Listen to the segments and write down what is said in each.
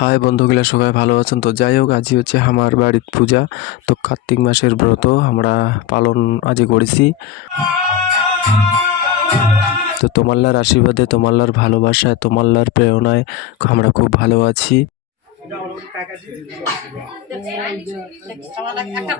High বন্ধুগুলা, সবাই ভালো আছেন? তো যাই হোক, আজই হচ্ছে আমার বাড়ির পূজা। তো কার্তিক মাসের ব্রত আমরা পালন আজই করেছি। তো তোমাল্লার আশীর্বাদে, তোমাল্লার ভালোবাসায়, তোমাল্লার প্রেরণায় আমরা খুব ভালো আছি। একটা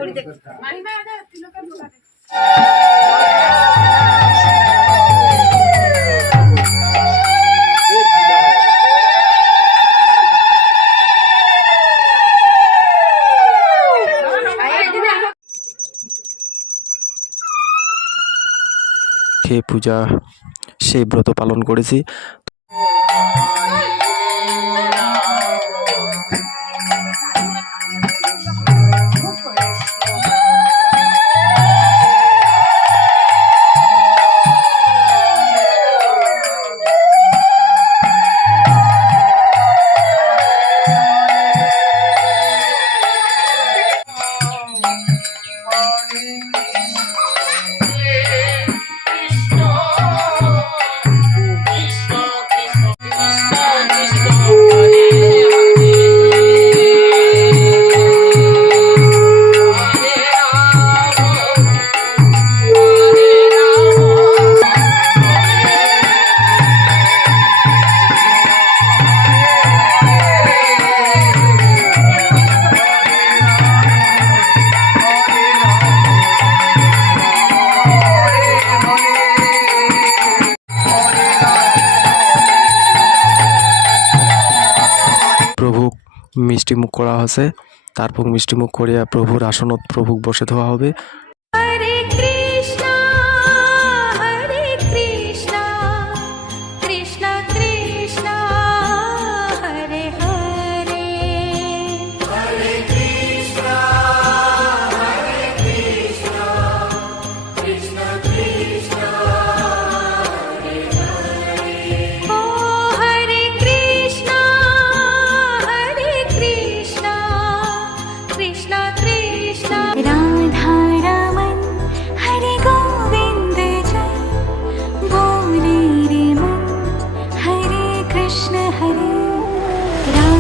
খেয়ে পূজা সেই ব্রত পালন করেছি। মিষ্টি মুখ করা হয়েছে। তারপর মিষ্টিমুখ করিয়া প্রভুর আসনত প্রভু বসে ধোয়া হবে। Gracias.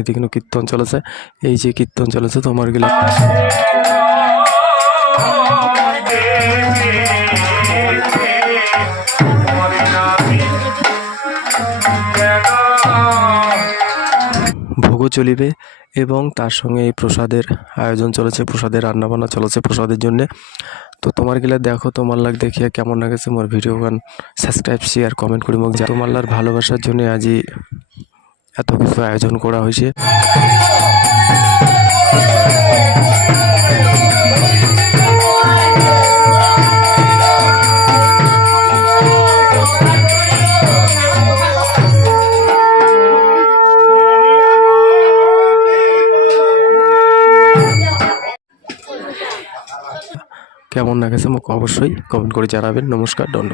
এদিকে কীর্তন চলেছে। এই যে কীর্তন চলেছে তোমার গেলে ভোগও চলিবে এবং তার সঙ্গে এই প্রসাদের আয়োজন চলেছে, প্রসাদের রান্নাবান্না চলেছে প্রসাদের জন্যে। তো তোমার গিলা দেখো তোমার লাগ দেখিয়া কেমন লাগেছে মোর ভিডিও গান। সাবস্ক্রাইব শেয়ার কমেন্ট করি মোক তোমার লার ভালোবাসার জন্য আজি এত কিছু আয়োজন করা হয়েছে কেমন লাগেছে আমাকে অবশ্যই কমেন্ট করে জানাবেন। নমস্কার দণ্ড